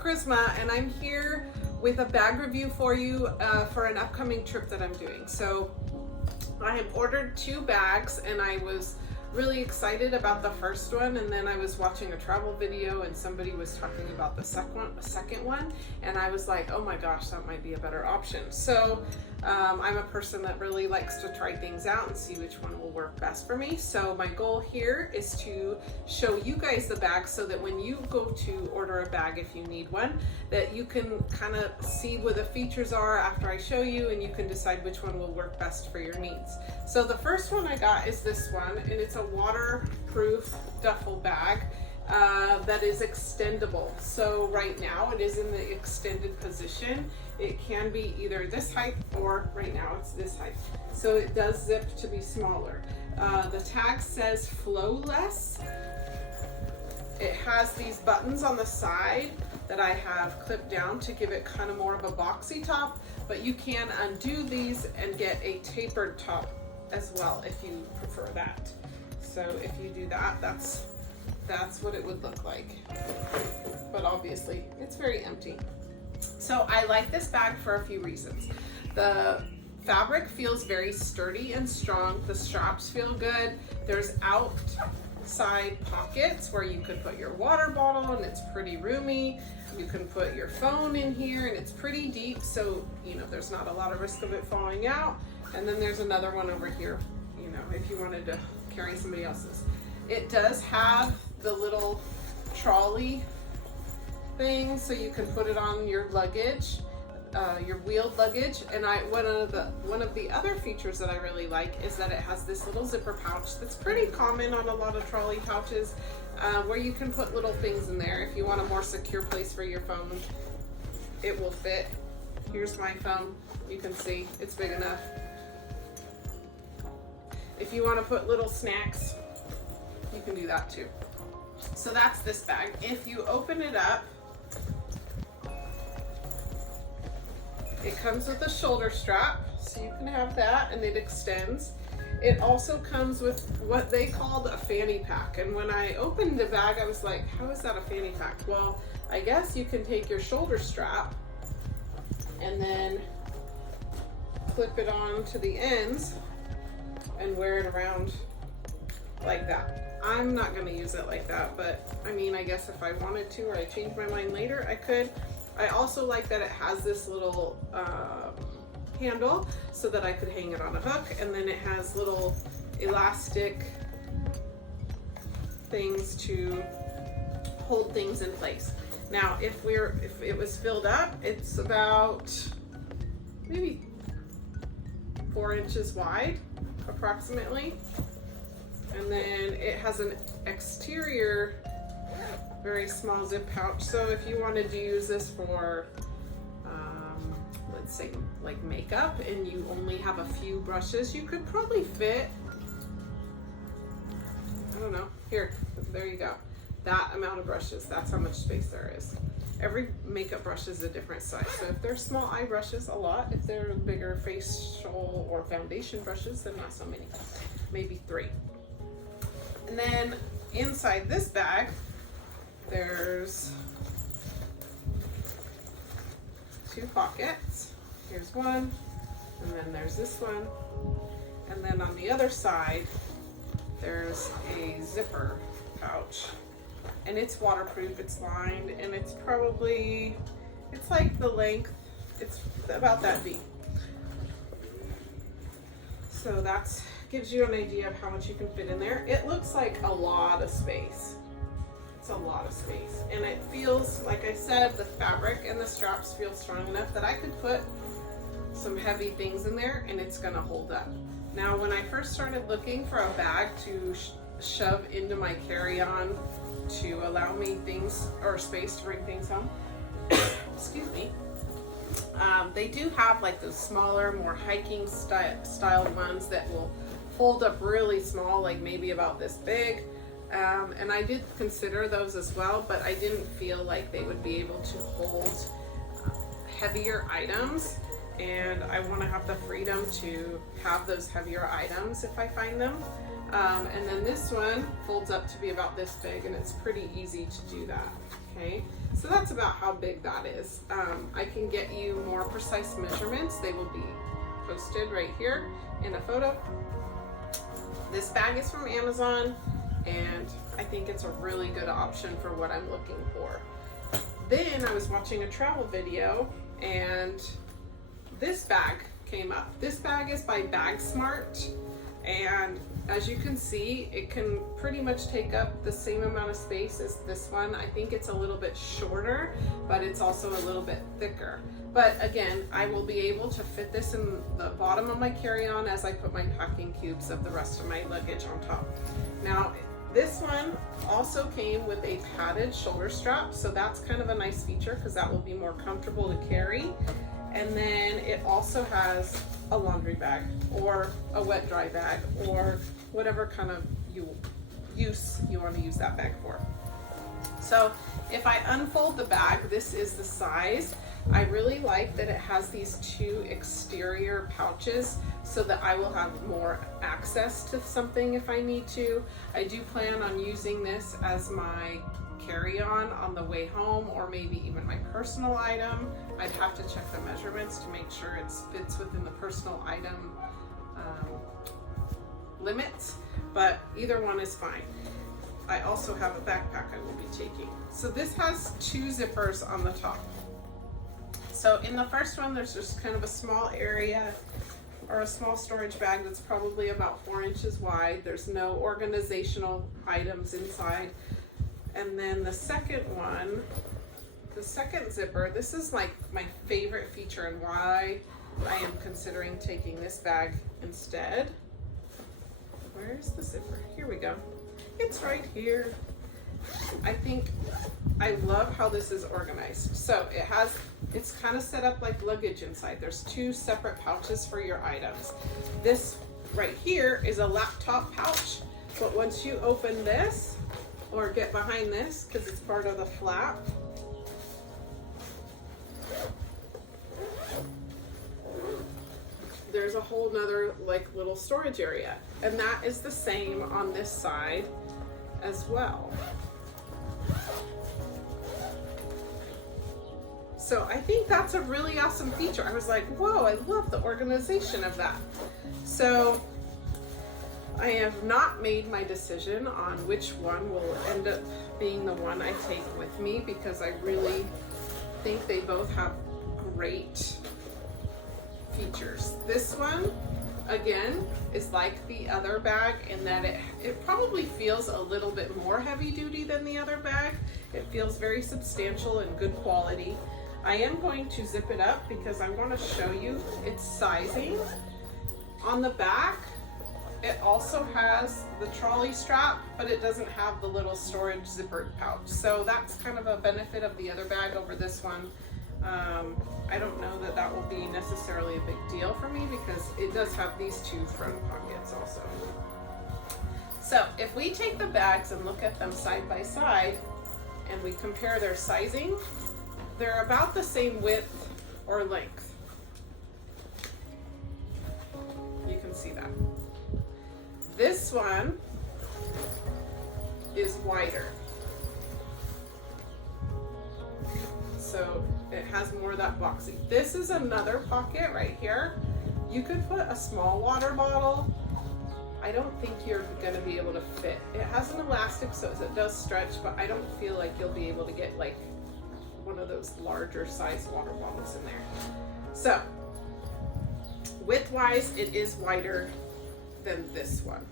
Charisma, and I'm here with a bag review for you for an upcoming trip that I'm doing. So I have ordered 2 bags, and I was really excited about the first one, and then I was watching a travel video and somebody was talking about the second one, and I was like, oh my gosh, that might be a better option. So I'm a person that really likes to try things out and see which one will work best for me. So my goal here is to show you guys the bag so that when you go to order a bag, if you need one, that you can kind of see what the features are after I show you, and you can decide which one will work best for your needs. So the first one I got is this one, and it's a waterproof duffel bag that is extendable. So right now it is in the extended position. It can be either this height or right now it's this height. So it does zip to be smaller. The tag says Flowless. It has these buttons on the side that I have clipped down to give it kind of more of a boxy top, but you can undo these and get a tapered top as well if you prefer that. So if you do that, that's what it would look like. But obviously it's very empty. So I like this bag for a few reasons. The fabric feels very sturdy and strong. The straps feel good. There's outside pockets where you could put your water bottle, and it's pretty roomy. You can put your phone in here, and it's pretty deep, so you know there's not a lot of risk of it falling out. And then there's another one over here, you know, if you wanted to carry somebody else's. It does have the little trolley thing, so you can put it on your luggage, your wheeled luggage. And one of the other features that I really like is that it has this little zipper pouch that's pretty common on a lot of trolley pouches, where you can put little things in there. If you want a more secure place for your phone, it will fit. Here's my phone. You can see it's big enough. If you want to put little snacks, you can do that too. So that's this bag. If you open it up, it comes with a shoulder strap, so you can have that, and it extends. It also comes with what they called a fanny pack. And when I opened the bag, I was like, how is that a fanny pack? Well, I guess you can take your shoulder strap and then clip it on to the ends and wear it around like that. I'm not gonna use it like that, but I mean, I guess if I wanted to, or I change my mind later, I could. I also like that it has this little handle so that I could hang it on a hook, and then it has little elastic things to hold things in place. Now, if it was filled up, it's about maybe 4 inches wide, approximately. And then it has an exterior, very small zip pouch. So if you wanted to use this for, let's say like makeup, and you only have a few brushes, you could probably fit, I don't know, here, there you go. That amount of brushes, that's how much space there is. Every makeup brush is a different size. So if they're small eye brushes, a lot. If they're bigger facial or foundation brushes, then not so many, maybe 3. And then inside this bag, there's 2 pockets. Here's one, and then there's this one. And then on the other side, there's a zipper pouch. And it's waterproof, it's lined, and it's like the length, it's about that deep. So that gives you an idea of how much you can fit in there. It looks like a lot of space. It's a lot of space. And it feels, like I said, the fabric and the straps feel strong enough that I could put some heavy things in there and it's gonna hold up. Now, when I first started looking for a bag to shove into my carry-on to allow me things or space to bring things home, excuse me, they do have like those smaller, more hiking style ones that will fold up really small, like maybe about this big. And I did consider those as well, but I didn't feel like they would be able to hold heavier items. And I want to have the freedom to have those heavier items if I find them. And then this one folds up to be about this big, and it's pretty easy to do that. Okay, So that's about how big that is. I can get you more precise measurements. They will be posted right here in a photo. This bag is from Amazon, and I think it's a really good option for what I'm looking for. Then I was watching a travel video and this bag came up. This bag is by BagSmart, and as you can see, it can pretty much take up the same amount of space as this one. I think it's a little bit shorter, but it's also a little bit thicker. But again, I will be able to fit this in the bottom of my carry-on as I put my packing cubes of the rest of my luggage on top. Now, this one also came with a padded shoulder strap, so that's kind of a nice feature because that will be more comfortable to carry. And then it also has a laundry bag or a wet dry bag or whatever kind of use you want to use that bag for. So if I unfold the bag, this is the size. I really like that it has these two exterior pouches so that I will have more access to something if I need to. I do plan on using this as my carry-on on the way home, or maybe even my personal item. I'd have to check the measurements to make sure it fits within the personal item limits, but either one is fine. I also have a backpack I will be taking. So this has two zippers on the top. So in the first one, there's just kind of a small area or a small storage bag that's probably about 4 inches wide. There's no organizational items inside. And then the second one, the second zipper, this is like my favorite feature and why I am considering taking this bag instead. Where's the zipper? Here we go. It's right here. I love how this is organized. So it's kind of set up like luggage inside. There's two separate pouches for your items. This right here is a laptop pouch, but once you open this or get behind this, because it's part of the flap, there's a whole nother like little storage area, and that is the same on this side as well. So I think that's a really awesome feature. I was like, whoa, I love the organization of that. So I have not made my decision on which one will end up being the one I take with me, because I really think they both have great features. This one, again, is like the other bag in that it probably feels a little bit more heavy duty than the other bag. It feels very substantial and good quality. I am going to zip it up because I'm going to show you its sizing. On the back, it also has the trolley strap, but it doesn't have the little storage zippered pouch. So that's kind of a benefit of the other bag over this one. I don't know that that will be necessarily a big deal for me because it does have these two front pockets also. So if we take the bags and look at them side by side and we compare their sizing, they're about the same width or length. You can see that. This one is wider. So it has more of that boxy. This is another pocket right here. You could put a small water bottle. I don't think you're gonna be able to fit. It has an elastic so it does stretch, but I don't feel like you'll be able to get like one of those larger size water bottles in there. So width-wise, it is wider than this one.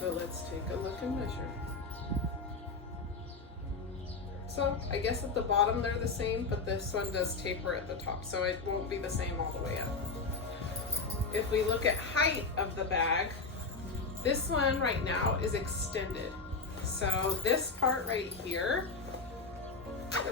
So let's take a look and measure. So I guess at the bottom they're the same, but this one does taper at the top, so it won't be the same all the way up. If we look at height of the bag, this one right now is extended. So this part right here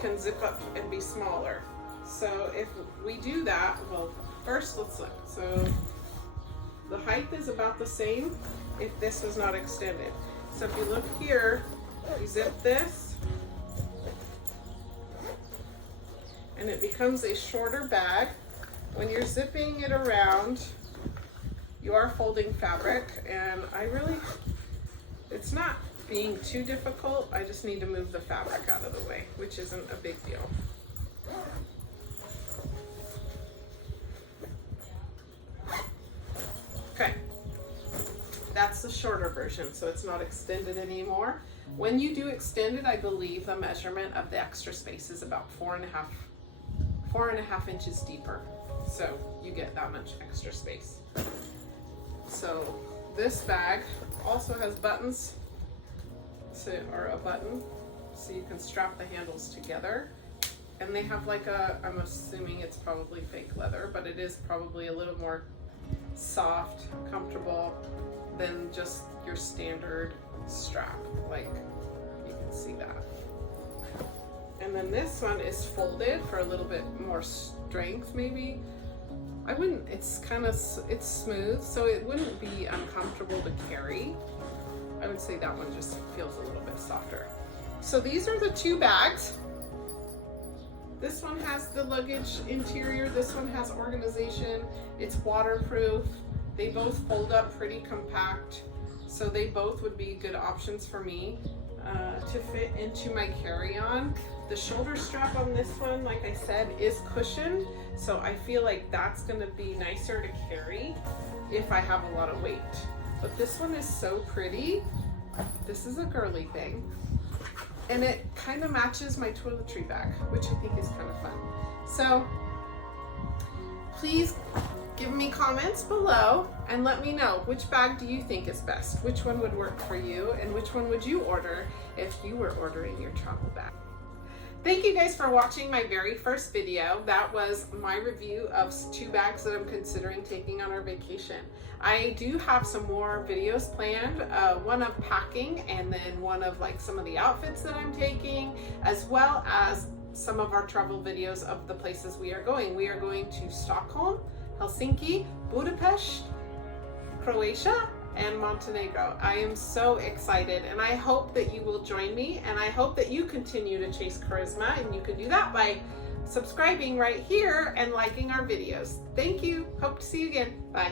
can zip up and be smaller. So if we do that, well, first let's look. So the height is about the same if this was not extended. So if you look here, you zip this, and it becomes a shorter bag. When you're zipping it around, you are folding fabric, and it's not being too difficult. I just need to move the fabric out of the way, which isn't a big deal. Okay, that's the shorter version, so it's not extended anymore. When you do extend it, I believe the measurement of the extra space is about 4.5 inches deeper. So you get that much extra space. So this bag also has buttons, or a button, so you can strap the handles together. And they have like I'm assuming it's probably fake leather, but it is probably a little more soft, comfortable than just your standard strap. Like, you can see that. And then this one is folded for a little bit more strength, maybe. It's smooth, so it wouldn't be uncomfortable to carry. I would say that one just feels a little bit softer. So these are the two bags. This one has the luggage interior, this one has organization, it's waterproof. They both fold up pretty compact, so they both would be good options for me to fit into my carry-on. The shoulder strap on this one, like I said, is cushioned, so I feel like that's gonna be nicer to carry if I have a lot of weight. But this one is so pretty. This is a girly thing. And it kind of matches my toiletry bag, which I think is kind of fun. So please give me comments below and let me know, which bag do you think is best? Which one would work for you, and which one would you order if you were ordering your travel bag? Thank you guys for watching my very first video. That was my review of two bags that I'm considering taking on our vacation. I do have some more videos planned, one of packing and then one of like some of the outfits that I'm taking, as well as some of our travel videos of the places we are going. We are going to Stockholm, Helsinki, Budapest, Croatia, and Montenegro. I am so excited, and I hope that you will join me, and I hope that you continue to chase charisma, and you can do that by subscribing right here and liking our videos. Thank you. Hope to see you again. Bye.